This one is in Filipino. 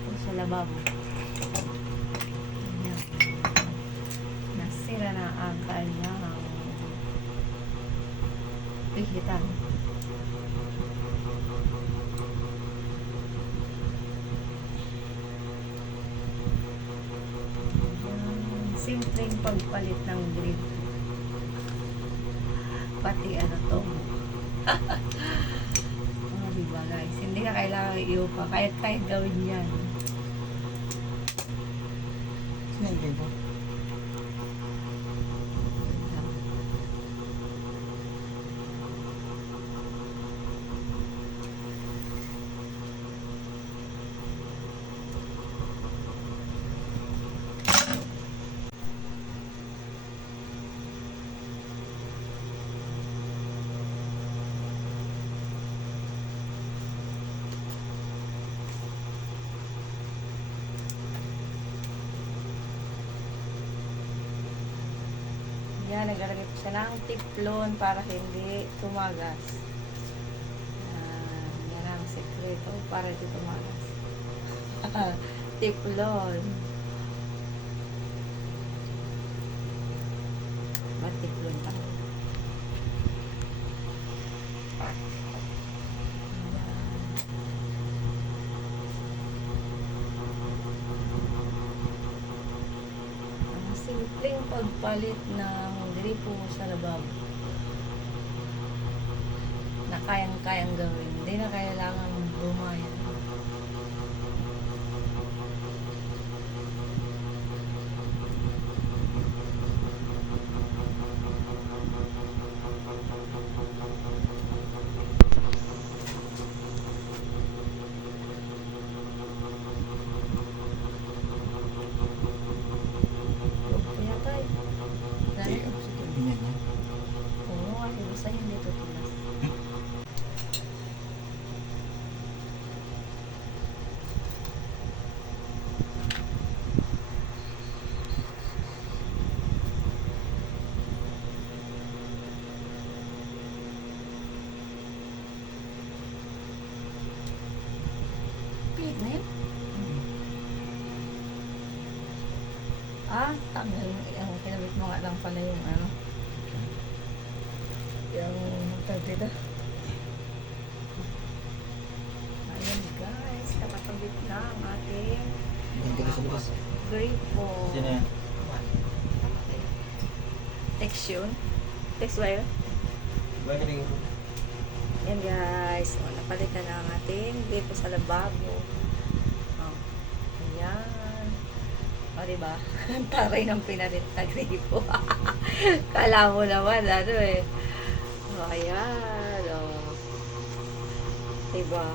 gripo sa lababo. Ayan. Nasira na ang kanyang pihitan. Simpleng pagpalit ng grip. Pati ano to. Oh, diba guys? Hindi na kailangan i-upa. Kahit gawin yan. Sinalagay mo? Yan, naglalagay ko siya ng tiplon para hindi tumagas. Yan ang sekreto para hindi tumagas. Tiplon. Ba't tiplon tayo? Simpleng pagpalit ng gripo sa lababo na kayang-kayang gawin. Hindi na kailangan bumayan. Ganyan yan. Oo, kasi basta hindi tutulas. Pihit na yun? Tanggal yung kinabit mo nga lang pala yung ano. Yung tagdita. Ayan guys, nakakabit na ang ating Hindi ka sa labas. gripo. Sino yan? Text yun? Text ba yun? Bakit rin? Yan guys, napalitan na ang ating gripo sa lababo. Ayan. O diba? Taray ng pinalit na gripo. Kala mo naman, ano eh. O ayan. O. Diba?